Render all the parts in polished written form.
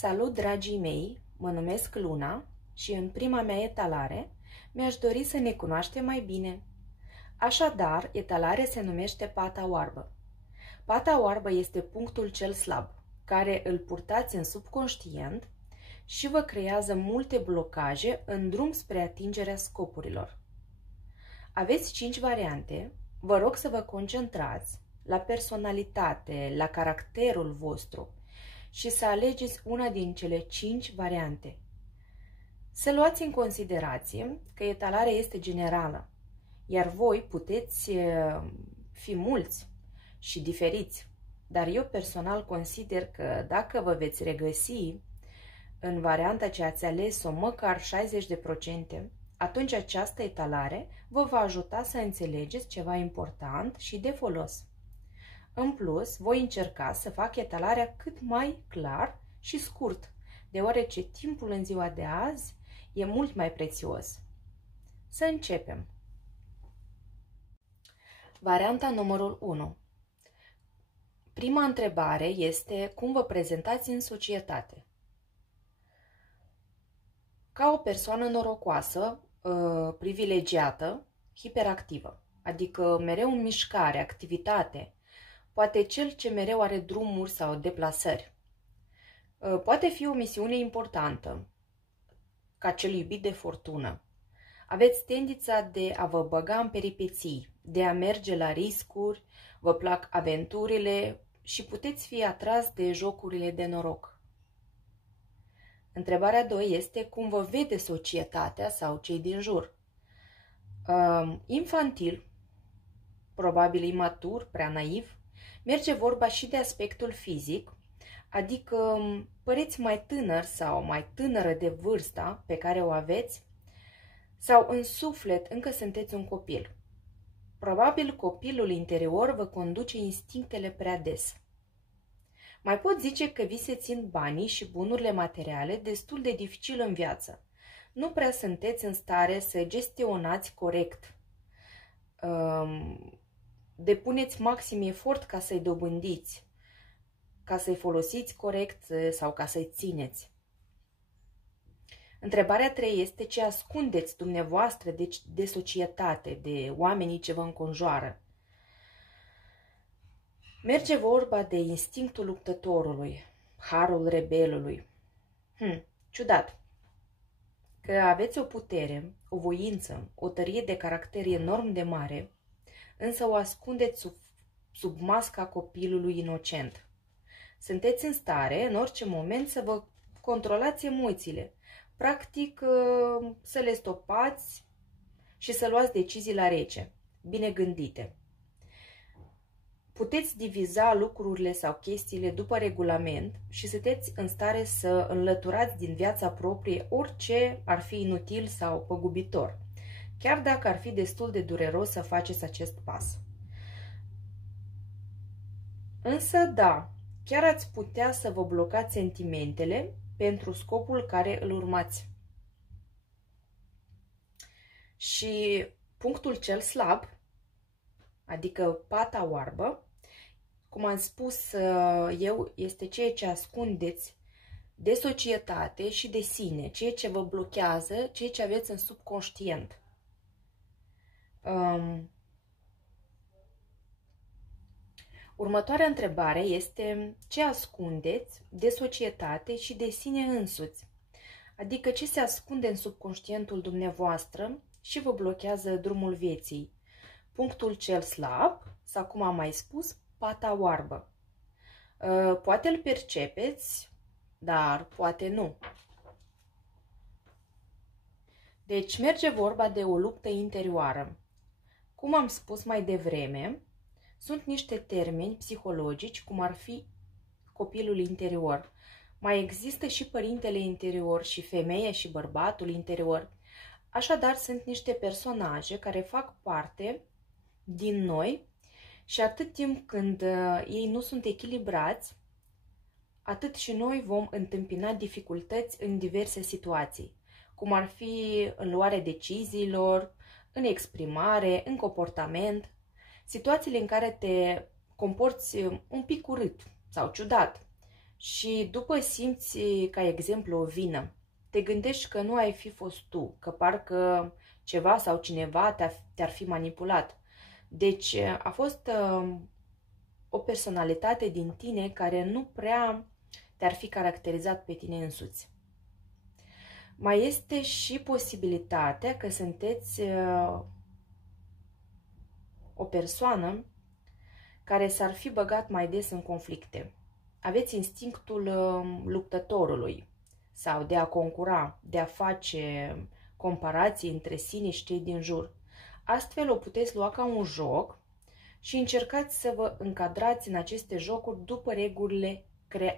Salut, dragii mei! Mă numesc Luna și în prima mea etalare mi-aș dori să ne cunoaștem mai bine. Așadar, etalarea se numește pata oarbă. Pata oarbă este punctul cel slab, care îl purtați în subconștient și vă creează multe blocaje în drum spre atingerea scopurilor. Aveți 5 variante, vă rog să vă concentrați la personalitate, la caracterul vostru și să alegeți una din cele 5 variante. Să luați în considerație că etalarea este generală, iar voi puteți fi mulți și diferiți, dar eu personal consider că dacă vă veți regăsi în varianta ce ați ales-o măcar 60%, atunci această etalare vă va ajuta să înțelegeți ceva important și de folos. În plus, voi încerca să fac etalarea cât mai clar și scurt, deoarece timpul în ziua de azi e mult mai prețios. Să începem! Varianta numărul 1. Prima întrebare este cum vă prezentați în societate. Ca o persoană norocoasă, privilegiată, hiperactivă, adică mereu în mișcare, activitate, poate cel ce mereu are drumuri sau deplasări. Poate fi o misiune importantă, ca cel iubit de fortună. Aveți tendința de a vă băga în peripeții, de a merge la riscuri, vă plac aventurile și puteți fi atras de jocurile de noroc. Întrebarea 2 este cum vă vede societatea sau cei din jur. Infantil, probabil imatur, prea naiv, merge vorba și de aspectul fizic, adică păreți mai tânăr sau mai tânără de vârsta pe care o aveți, sau în suflet încă sunteți un copil. Probabil copilul interior vă conduce instinctele prea des. Mai pot zice că vi se țin banii și bunurile materiale destul de dificil în viață. Nu prea sunteți în stare să gestionați corect. Depuneți maxim efort ca să-i dobândiți, ca să-i folosiți corect sau ca să-i țineți. Întrebarea 3 este ce ascundeți dumneavoastră de societate, de oamenii ce vă înconjoară. Merge vorba de instinctul luptătorului, harul rebelului. Ciudat că aveți o putere, o voință, o tărie de caracter enorm de mare, însă o ascundeți sub masca copilului inocent. Sunteți în stare, în orice moment, să vă controlați emoțiile, practic să le stopați și să luați decizii la rece, bine gândite. Puteți diviza lucrurile sau chestiile după regulament și sunteți în stare să înlăturați din viața proprie orice ar fi inutil sau păgubitor, chiar dacă ar fi destul de dureros să faceți acest pas. Însă, da, chiar ați putea să vă blocați sentimentele pentru scopul care îl urmați. Și punctul cel slab, adică pata oarbă, cum am spus eu, este ceea ce ascundeți de societate și de sine, ceea ce vă blochează, ceea ce aveți în subconștient. Următoarea întrebare este ce ascundeți de societate și de sine însuți, adică ce se ascunde în subconștientul dumneavoastră și vă blochează drumul vieții. Punctul cel slab, sau cum am mai spus, pata oarbă. Poate îl percepeți, dar poate nu. Deci merge vorba de o luptă interioară. Cum am spus mai devreme, sunt niște termeni psihologici, cum ar fi copilul interior. Mai există și părintele interior și femeia și bărbatul interior. Așadar, sunt niște personaje care fac parte din noi și atât timp când ei nu sunt echilibrați, atât și noi vom întâmpina dificultăți în diverse situații, cum ar fi în luarea deciziilor, în exprimare, în comportament, situațiile în care te comporți un pic urât sau ciudat și după simți ca exemplu o vină. Te gândești că nu ai fi fost tu, că parcă ceva sau cineva te-ar fi manipulat. Deci a fost o personalitate din tine care nu prea te-ar fi caracterizat pe tine însuți. Mai este și posibilitatea că sunteți o persoană care s-ar fi băgat mai des în conflicte. Aveți instinctul luptătorului sau de a concura, de a face comparații între sine și cei din jur. Astfel o puteți lua ca un joc și încercați să vă încadrați în aceste jocuri după regulile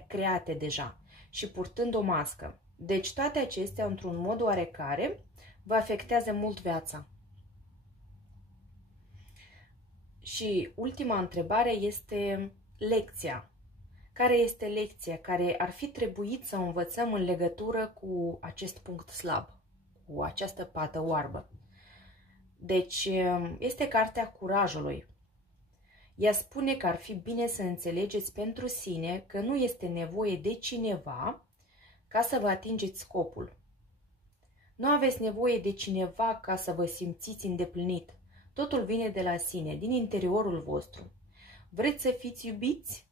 create deja și purtând o mască. Deci toate acestea, într-un mod oarecare, vă afectează mult viața. Și ultima întrebare este lecția. Care este lecția care ar fi trebuit să o învățăm în legătură cu acest punct slab, cu această pată oarbă? Deci, este cartea curajului. Ea spune că ar fi bine să înțelegeți pentru sine că nu este nevoie de cineva ca să vă atingeți scopul. Nu aveți nevoie de cineva ca să vă simțiți îndeplinit. Totul vine de la sine, din interiorul vostru. Vreți să fiți iubiți?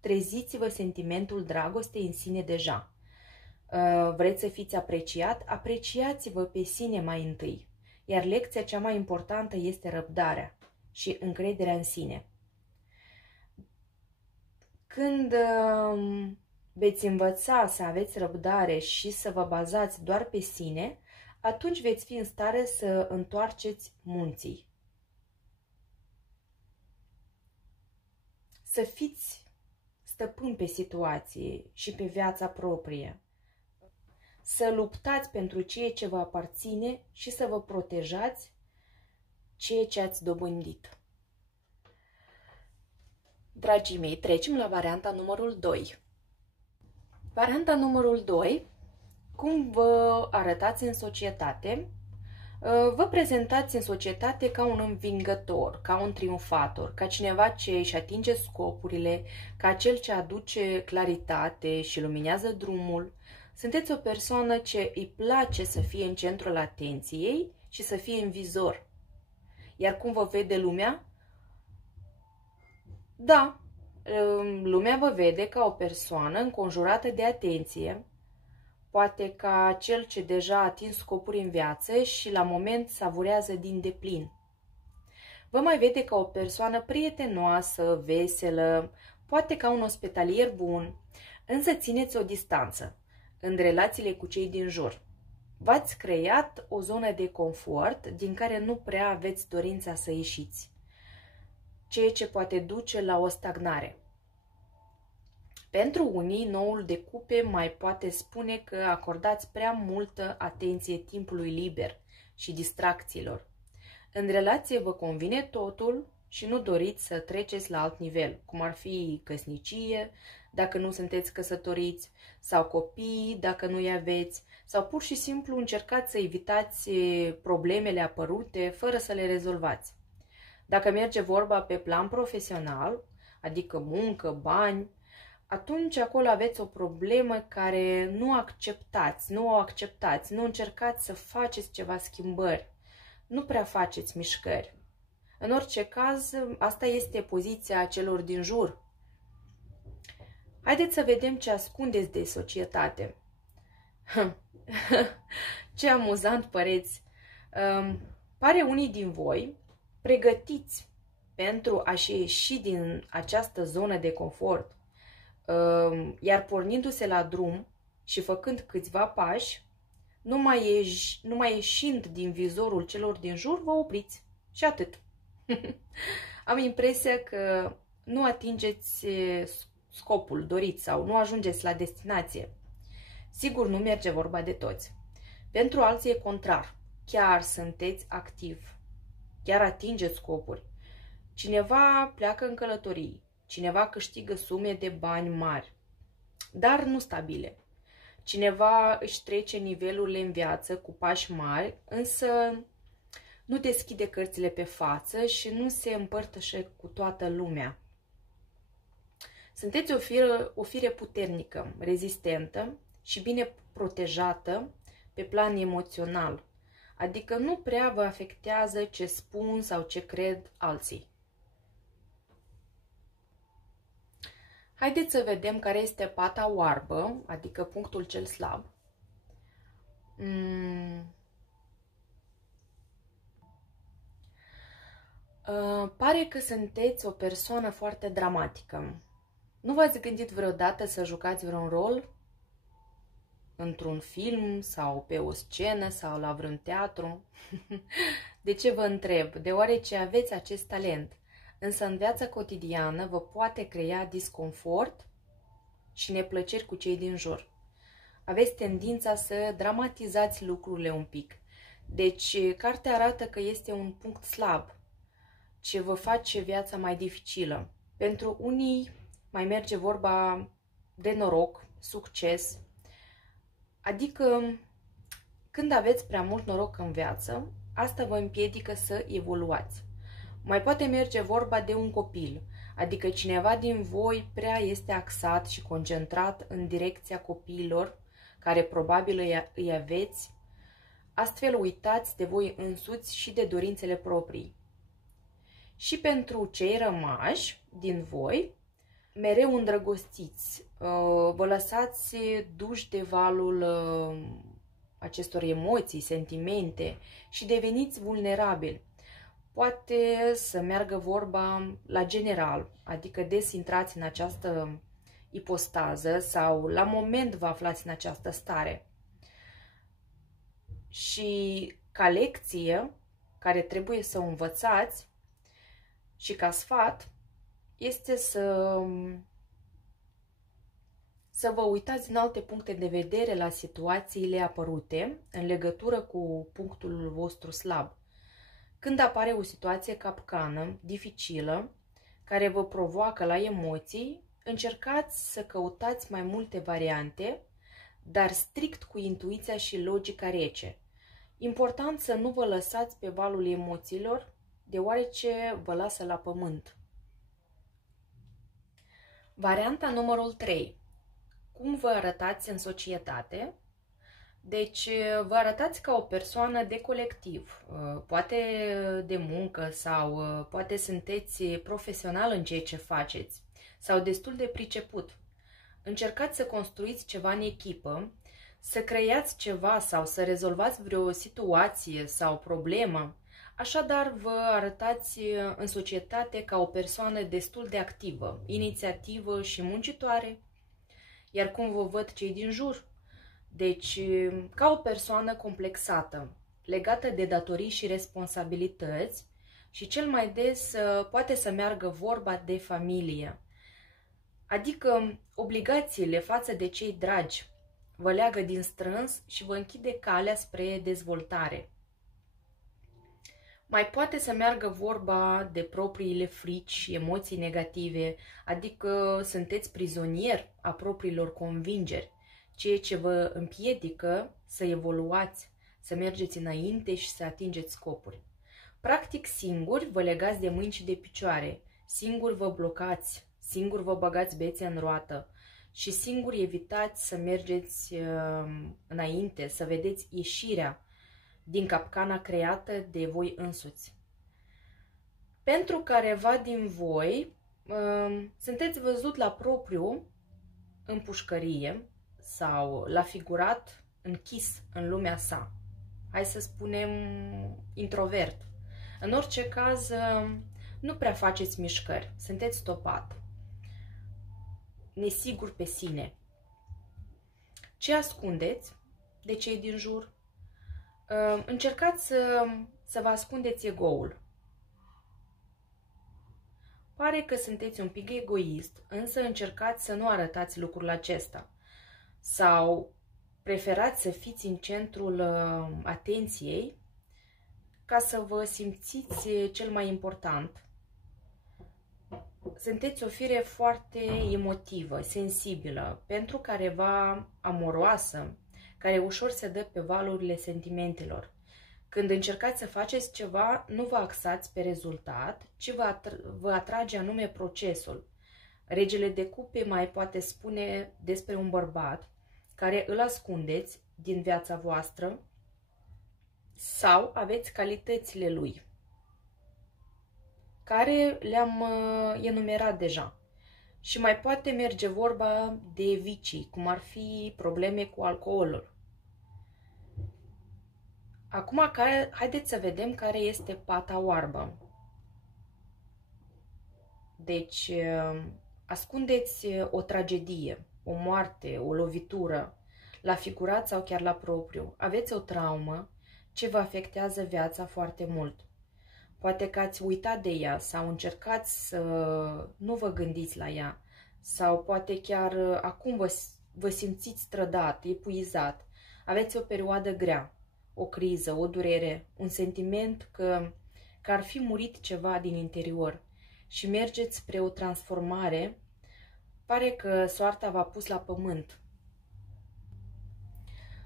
Treziți-vă sentimentul dragostei în sine deja. Vreți să fiți apreciat? Apreciați-vă pe sine mai întâi. Iar lecția cea mai importantă este răbdarea și încrederea în sine. Când veți învăța să aveți răbdare și să vă bazați doar pe sine, atunci veți fi în stare să întoarceți munții. Să fiți stăpâni pe situație și pe viața proprie. Să luptați pentru ceea ce vă aparține și să vă protejați ceea ce ați dobândit. Dragii mei, trecem la varianta numărul 2. Varianta numărul 2, cum vă arătați în societate? Vă prezentați în societate ca un învingător, ca un triumfator, ca cineva ce își atinge scopurile, ca cel ce aduce claritate și luminează drumul. Sunteți o persoană ce îi place să fie în centrul atenției și să fie în vizor. Iar cum vă vede lumea? Da, lumea vă vede ca o persoană înconjurată de atenție, poate ca cel ce deja a atins scopuri în viață și la moment savurează din deplin. Vă mai vede ca o persoană prietenoasă, veselă, poate ca un ospitalier bun, însă țineți o distanță în relațiile cu cei din jur. V-ați creat o zonă de confort din care nu prea aveți dorința să ieșiți, ceea ce poate duce la o stagnare. Pentru unii, noul de cupe mai poate spune că acordați prea multă atenție timpului liber și distracțiilor. În relație vă convine totul și nu doriți să treceți la alt nivel, cum ar fi căsnicie, dacă nu sunteți căsătoriți, sau copii, dacă nu-i aveți, sau pur și simplu încercați să evitați problemele apărute fără să le rezolvați. Dacă merge vorba pe plan profesional, adică muncă, bani, atunci acolo aveți o problemă care nu o acceptați, nu încercați să faceți ceva schimbări, nu prea faceți mișcări. În orice caz, asta este poziția celor din jur. Haideți să vedem ce ascundeți de societate. Ce amuzant păreți! Pare unii din voi pregătiți pentru a-și ieși din această zonă de confort, iar pornindu-se la drum și făcând câțiva pași, numai ieșind din vizorul celor din jur, vă opriți. Și atât. Am impresia că nu atingeți scopul dorit sau nu ajungeți la destinație. Sigur, nu merge vorba de toți. Pentru alții e contrar. Chiar sunteți activi. Chiar atingeți scopuri. Cineva pleacă în călătorii. Cineva câștigă sume de bani mari, dar nu stabile. Cineva își trece nivelurile în viață cu pași mari, însă nu deschide cărțile pe față și nu se împărtășe cu toată lumea. Sunteți o fire puternică, rezistentă și bine protejată pe plan emoțional, adică nu prea vă afectează ce spun sau ce cred alții. Haideți să vedem care este pata oarbă, adică punctul cel slab. Pare că sunteți o persoană foarte dramatică. Nu v-ați gândit vreodată să jucați vreun rol într-un film sau pe o scenă sau la vreun teatru? De ce vă întreb? Deoarece aveți acest talent, însă în viața cotidiană vă poate crea disconfort și neplăceri cu cei din jur. Aveți tendința să dramatizați lucrurile un pic. Deci, cartea arată că este un punct slab, ce vă face viața mai dificilă. Pentru unii mai merge vorba de noroc, succes, adică când aveți prea mult noroc în viață, asta vă împiedică să evoluați. Mai poate merge vorba de un copil, adică cineva din voi prea este axat și concentrat în direcția copiilor, care probabil îi aveți, astfel uitați de voi însuți și de dorințele proprii. Și pentru cei rămași din voi, mereu îndrăgostiți, vă lăsați duși de valul acestor emoții, sentimente și deveniți vulnerabili. Poate să meargă vorba la general, adică des intrați în această ipostază sau la moment vă aflați în această stare. Și ca lecție care trebuie să o învățați și ca sfat este să vă uitați în alte puncte de vedere la situațiile apărute în legătură cu punctul vostru slab. Când apare o situație capcană, dificilă, care vă provoacă la emoții, încercați să căutați mai multe variante, dar strict cu intuiția și logica rece. Important să nu vă lăsați pe valul emoțiilor, deoarece vă lasă la pământ. Varianta numărul 3. Cum vă arătați în societate? Deci vă arătați ca o persoană de colectiv, poate de muncă sau poate sunteți profesional în ceea ce faceți sau destul de priceput. Încercați să construiți ceva în echipă, să creați ceva sau să rezolvați vreo situație sau problemă. Așadar, vă arătați în societate ca o persoană destul de activă, inițiativă și muncitoare. Iar cum vă văd cei din jur? Deci, ca o persoană complexată, legată de datorii și responsabilități și cel mai des poate să meargă vorba de familie. Adică obligațiile față de cei dragi vă leagă din strâns și vă închide calea spre dezvoltare. Mai poate să meargă vorba de propriile frici și emoții negative, adică sunteți prizonieri a propriilor convingeri, ceea ce vă împiedică să evoluați, să mergeți înainte și să atingeți scopuri. Practic singuri vă legați de mâini și de picioare, singuri vă blocați, singuri vă băgați bețe în roată și singuri evitați să mergeți înainte, să vedeți ieșirea din capcana creată de voi însuți. Pentru careva din voi, sunteți văzut la propriu în pușcărie sau la figurat închis în lumea sa. Hai să spunem introvert. În orice caz, nu prea faceți mișcări, sunteți stopat, nesigur pe sine. Ce ascundeți de cei din jur? Încercați să vă ascundeți ego-ul. Pare că sunteți un pic egoist, însă încercați să nu arătați lucrul acesta. Sau preferați să fiți în centrul atenției ca să vă simțiți cel mai important. Sunteți o fire foarte emotivă, sensibilă, pentru careva amoroasă, care ușor se dă pe valurile sentimentelor. Când încercați să faceți ceva, nu vă axați pe rezultat, ci vă atrage anume procesul. Regele de cupe mai poate spune despre un bărbat care îl ascundeți din viața voastră sau aveți calitățile lui, care le-am enumerat deja. Și mai poate merge vorba de vicii, cum ar fi probleme cu alcoolul. Acum, haideți să vedem care este pata oarbă. Deci, ascundeți o tragedie, o moarte, o lovitură, la figurat sau chiar la propriu. Aveți o traumă ce vă afectează viața foarte mult. Poate că ați uitat de ea sau încercați să nu vă gândiți la ea. Sau poate chiar acum vă simțiți strădat, epuizat. Aveți o perioadă grea, o criză, o durere, un sentiment că ar fi murit ceva din interior și mergeți spre o transformare. Pare că soarta v-a pus la pământ.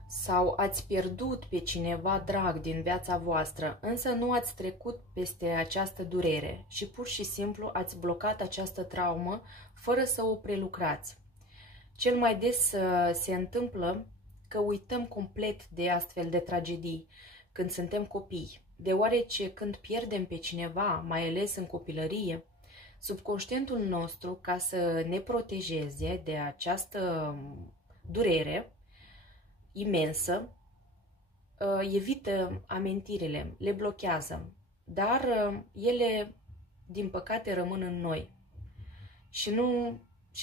Sau ați pierdut pe cineva drag din viața voastră, însă nu ați trecut peste această durere și pur și simplu ați blocat această traumă fără să o prelucrați. Cel mai des se întâmplă că uităm complet de astfel de tragedii când suntem copii, deoarece când pierdem pe cineva, mai ales în copilărie, subconștientul nostru, ca să ne protejeze de această durere imensă, evită amintirile, le blochează, dar ele, din păcate, rămân în noi și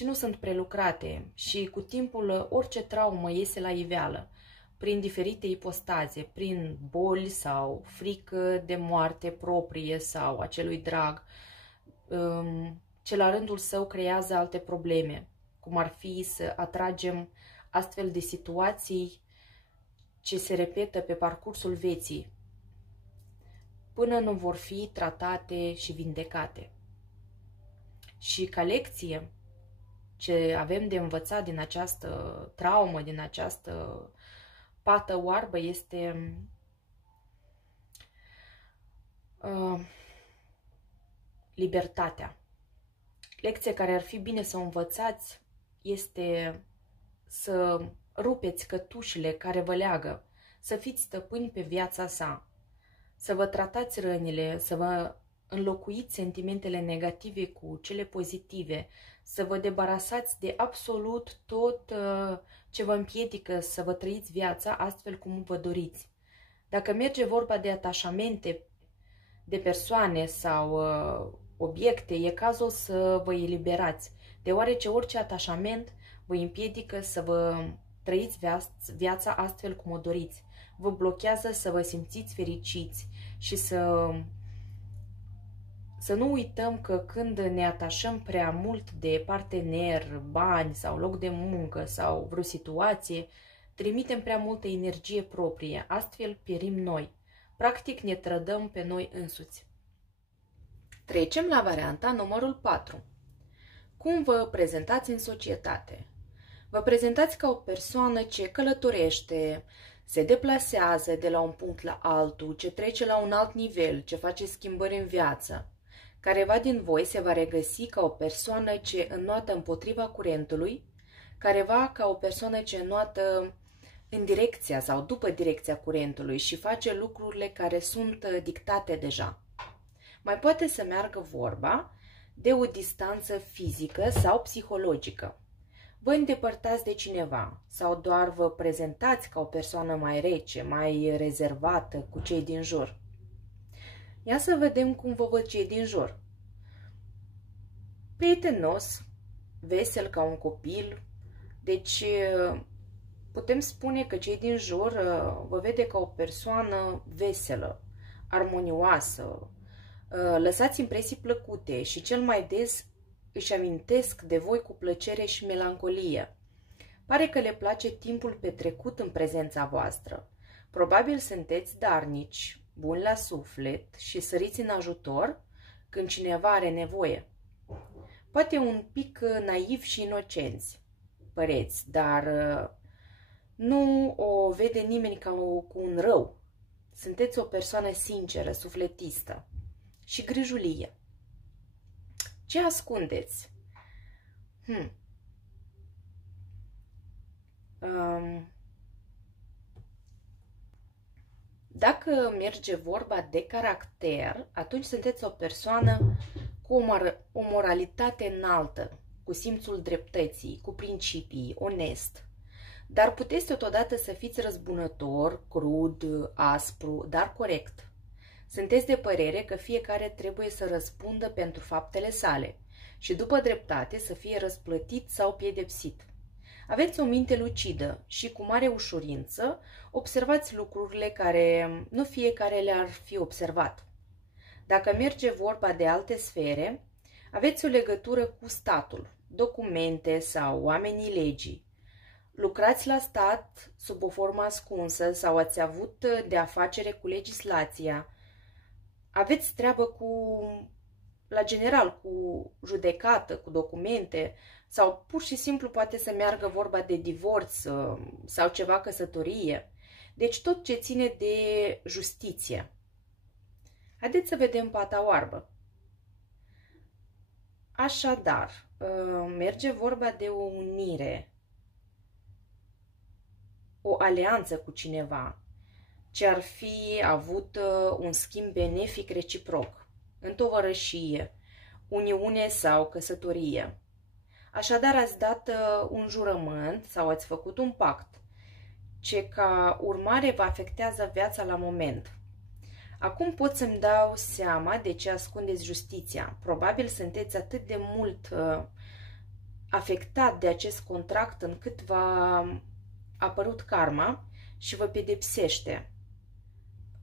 nu sunt prelucrate și cu timpul orice traumă iese la iveală, prin diferite ipostaze, prin boli sau frică de moarte proprie sau a celui drag, ce la rândul său creează alte probleme, cum ar fi să atragem astfel de situații ce se repetă pe parcursul vieții, până nu vor fi tratate și vindecate. Și ca lecție ce avem de învățat din această traumă, din această pată oarbă, este libertatea. Lecția care ar fi bine să o învățați este să rupeți cătușile care vă leagă, să fiți stăpâni pe viața sa, să vă tratați rănile, să vă înlocuiți sentimentele negative cu cele pozitive, să vă debarasați de absolut tot ce vă împiedică să vă trăiți viața astfel cum vă doriți. Dacă merge vorba de atașamente de persoane sau obiecte, e cazul să vă eliberați, deoarece orice atașament vă împiedică să vă trăiți viața astfel cum o doriți. Vă blochează să vă simțiți fericiți și să nu uităm că când ne atașăm prea mult de partener, bani sau loc de muncă sau vreo situație, trimitem prea multă energie proprie, astfel pierim noi. Practic ne trădăm pe noi însuți. Trecem la varianta numărul 4. Cum vă prezentați în societate? Vă prezentați ca o persoană ce călătorește, se deplasează de la un punct la altul, ce trece la un alt nivel, ce face schimbări în viață. Careva din voi se va regăsi ca o persoană ce înnoată împotriva curentului, careva ca o persoană ce înnoată în direcția sau după direcția curentului și face lucrurile care sunt dictate deja. Mai poate să meargă vorba de o distanță fizică sau psihologică. Vă îndepărtați de cineva sau doar vă prezentați ca o persoană mai rece, mai rezervată cu cei din jur. Ia să vedem cum vă văd cei din jur. Prietenos, vesel ca un copil, deci putem spune că cei din jur vă vede ca o persoană veselă, armonioasă, lăsați impresii plăcute și cel mai des își amintesc de voi cu plăcere și melancolie. Pare că le place timpul petrecut în prezența voastră. Probabil sunteți darnici, buni la suflet și săriți în ajutor când cineva are nevoie. Poate un pic naivi și inocenți păreți, dar nu o vede nimeni cu un rău. Sunteți o persoană sinceră, sufletistă și grijulie. Ce ascundeți? Dacă merge vorba de caracter, atunci sunteți o persoană cu o moralitate înaltă, cu simțul dreptății, cu principii, onest. Dar puteți totodată să fiți răzbunător, crud, aspru, dar corect. Sunteți de părere că fiecare trebuie să răspundă pentru faptele sale și după dreptate să fie răsplătit sau pedepsit. Aveți o minte lucidă și cu mare ușurință observați lucrurile care nu fiecare le-ar fi observat. Dacă merge vorba de alte sfere, aveți o legătură cu statul, documente sau oamenii legii. Lucrați la stat sub o formă ascunsă sau ați avut de afacere cu legislația. Aveți treabă la general, cu judecată, cu documente, sau pur și simplu poate să meargă vorba de divorț sau ceva căsătorie. Deci tot ce ține de justiție. Haideți să vedem pata oarbă. Așadar, merge vorba de o unire, o alianță cu cineva, ce ar fi avut un schimb benefic reciproc, întovărășie, uniune sau căsătorie. Așadar ați dat un jurământ sau ați făcut un pact, ce ca urmare vă afectează viața la moment. Acum pot să-mi dau seama de ce ascundeți justiția. Probabil sunteți atât de mult afectat de acest contract încât v-a apărut karma și vă pedepsește.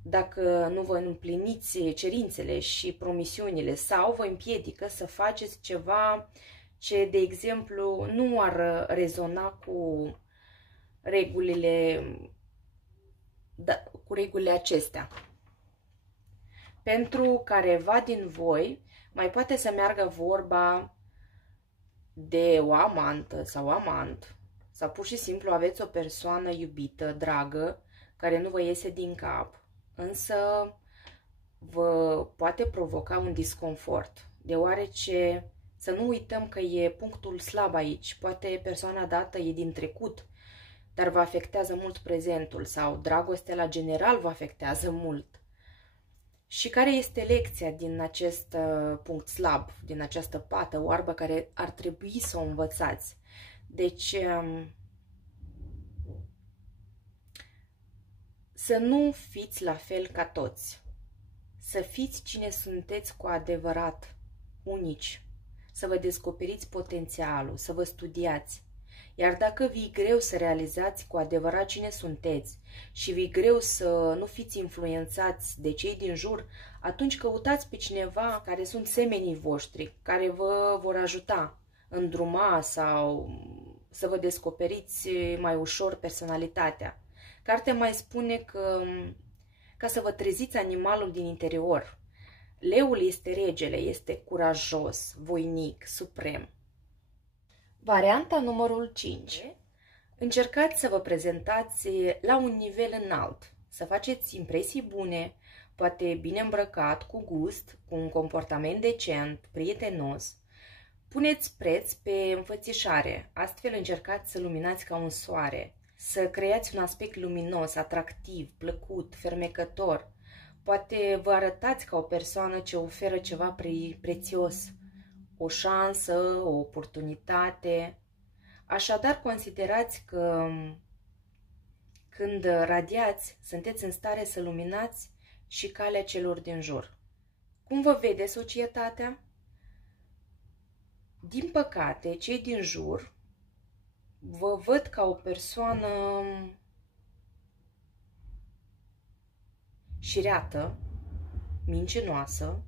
Dacă nu vă împliniți cerințele și promisiunile sau vă împiedică să faceți ceva ce, de exemplu, nu ar rezona cu regulile acestea. Pentru careva din voi mai poate să meargă vorba de o amantă sau amant, sau pur și simplu aveți o persoană iubită, dragă, care nu vă iese din cap, însă vă poate provoca un disconfort, deoarece să nu uităm că e punctul slab aici. Poate persoana dată e din trecut, dar vă afectează mult prezentul, sau dragostea la general vă afectează mult. Și care este lecția din acest punct slab, din această pată oarbă care ar trebui să o învățați? Deci, să nu fiți la fel ca toți. Să fiți cine sunteți cu adevărat, unici. Să vă descoperiți potențialul, să vă studiați. Iar dacă vi-e greu să realizați cu adevărat cine sunteți și vi-e greu să nu fiți influențați de cei din jur, atunci căutați pe cineva care sunt semenii voștri, care vă vor ajuta, îndruma sau să vă descoperiți mai ușor personalitatea. Cartea mai spune că ca să vă treziți animalul din interior. Leul este regele, este curajos, voinic, suprem. Varianta numărul 5. Încercați să vă prezentați la un nivel înalt, să faceți impresii bune, poate bine îmbrăcat, cu gust, cu un comportament decent, prietenos. Puneți preț pe înfățișare, astfel încercați să luminați ca un soare, să creați un aspect luminos, atractiv, plăcut, fermecător. Poate vă arătați ca o persoană ce oferă ceva prețios, o șansă, o oportunitate. Așadar, considerați că când radiați, sunteți în stare să luminați și calea celor din jur. Cum vă vede societatea? Din păcate, cei din jur vă văd ca o persoană șireată, mincinoasă,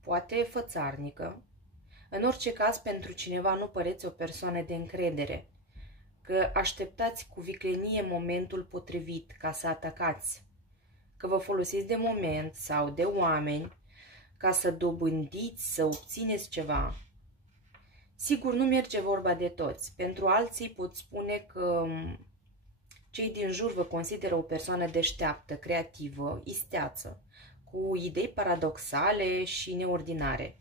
poate fățarnică. În orice caz, pentru cineva nu păreți o persoană de încredere, că așteptați cu viclenie momentul potrivit ca să atacați, că vă folosiți de moment sau de oameni ca să dobândiți, să obțineți ceva. Sigur, nu merge vorba de toți. Pentru alții pot spune că cei din jur vă consideră o persoană deșteaptă, creativă, isteață, cu idei paradoxale și neordinare.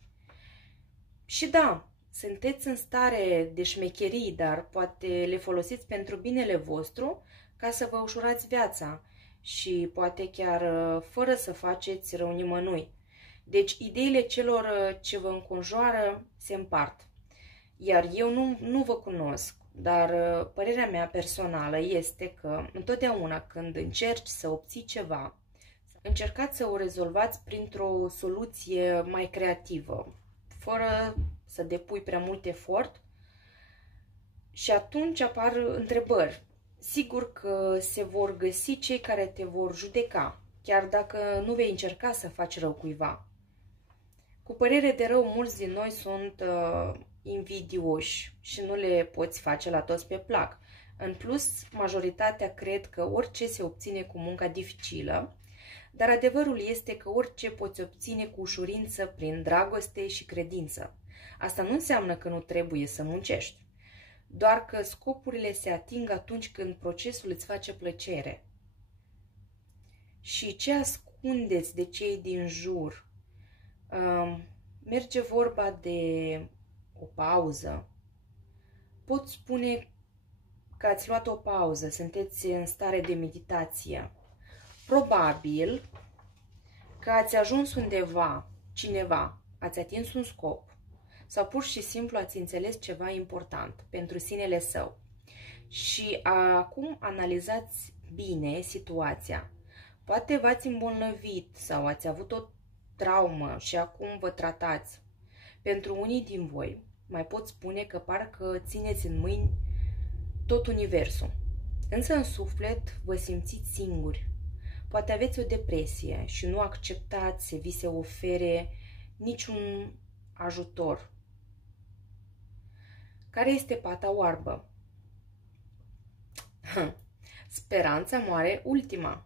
Și da, sunteți în stare de șmecherii, dar poate le folosiți pentru binele vostru ca să vă ușurați viața și poate chiar fără să faceți rău nimănui. Deci ideile celor ce vă înconjoară se împart. Iar eu nu vă cunosc, dar părerea mea personală este că întotdeauna când încerci să obții ceva, încercați să o rezolvați printr-o soluție mai creativă, fără să depui prea mult efort, și atunci apar întrebări. Sigur că se vor găsi cei care te vor judeca, chiar dacă nu vei încerca să faci rău cuiva. Cu părere de rău, mulți din noi sunt invidioși și nu le poți face la toți pe plac. În plus, majoritatea cred că orice se obține cu munca dificilă, dar adevărul este că orice poți obține cu ușurință prin dragoste și credință. Asta nu înseamnă că nu trebuie să muncești, doar că scopurile se ating atunci când procesul îți face plăcere. Și ce ascundeți de cei din jur? Merge vorba de o pauză. Pot spune că ați luat o pauză, sunteți în stare de meditație. Probabil că ați ajuns undeva, cineva, ați atins un scop sau pur și simplu ați înțeles ceva important pentru sinele său. Și acum analizați bine situația. Poate v-ați îmbolnăvit sau ați avut o traumă și acum vă tratați. Pentru unii din voi, mai pot spune că parcă țineți în mâini tot universul. Însă în suflet vă simțiți singuri. Poate aveți o depresie și nu acceptați să vi se ofere niciun ajutor. Care este pata oarbă? Speranța moare ultima.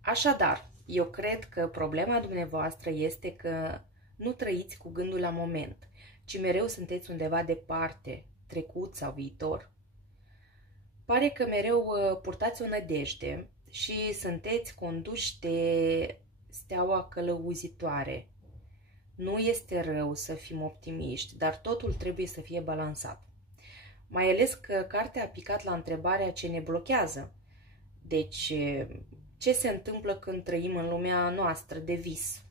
Așadar, eu cred că problema dumneavoastră este că nu trăiți cu gândul la moment, ci mereu sunteți undeva departe, trecut sau viitor. Pare că mereu purtați o nădejde și sunteți conduși de steaua călăuzitoare. Nu este rău să fim optimiști, dar totul trebuie să fie balansat. Mai ales că cartea a picat la întrebarea ce ne blochează. Deci, ce se întâmplă când trăim în lumea noastră de vis?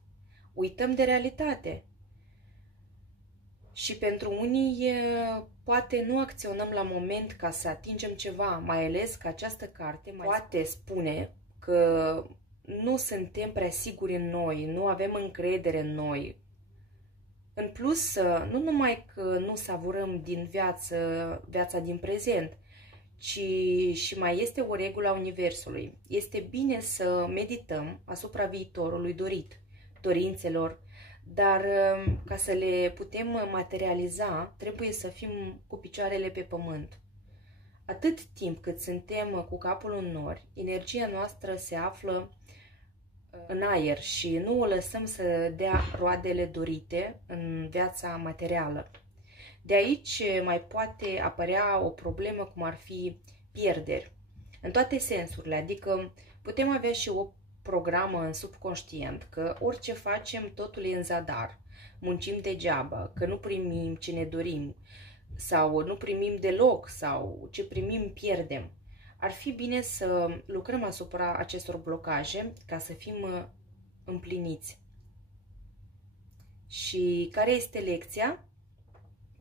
Uităm de realitate. Și pentru unii, poate nu acționăm la moment ca să atingem ceva, mai ales că această carte poate spune că nu suntem prea siguri în noi, nu avem încredere în noi. În plus, nu numai că nu savurăm din viața din prezent, ci și mai este o regulă a Universului. Este bine să medităm asupra viitorului dorit, dorințelor, dar ca să le putem materializa, trebuie să fim cu picioarele pe pământ. Atât timp cât suntem cu capul în nori, energia noastră se află în aer și nu o lăsăm să dea roadele dorite în viața materială. De aici mai poate apărea o problemă cum ar fi pierderi, în toate sensurile, adică putem avea și o programă în subconștient că orice facem totul e în zadar, muncim degeaba, că nu primim ce ne dorim sau nu primim deloc sau ce primim pierdem. Ar fi bine să lucrăm asupra acestor blocaje ca să fim împliniți. Și care este lecția?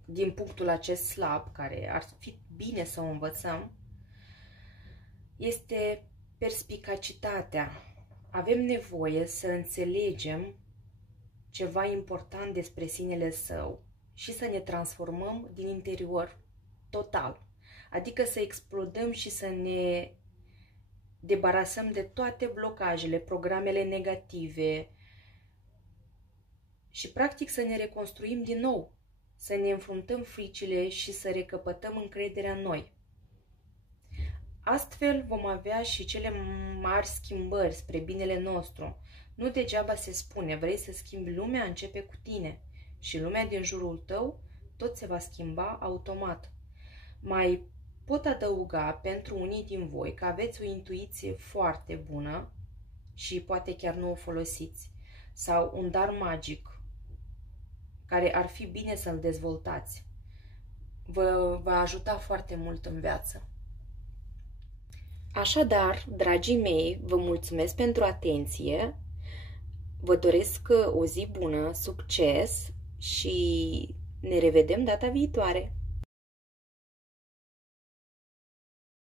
Din punctul acest slab, care ar fi bine să o învățăm, este perspicacitatea. Avem nevoie să înțelegem ceva important despre sinele său și să ne transformăm din interior total. Adică să explodăm și să ne debarasăm de toate blocajele, programele negative și practic să ne reconstruim din nou, să ne înfruntăm fricile și să recăpătăm încrederea în noi. Astfel vom avea și cele mari schimbări spre binele nostru. Nu degeaba se spune, vrei să schimbi lumea, începe cu tine și lumea din jurul tău tot se va schimba automat. Mai pot adăuga pentru unii din voi că aveți o intuiție foarte bună și poate chiar nu o folosiți, sau un dar magic care ar fi bine să-l dezvoltați. vă va ajuta foarte mult în viață. Așadar, dragii mei, vă mulțumesc pentru atenție, vă doresc o zi bună, succes și ne revedem data viitoare!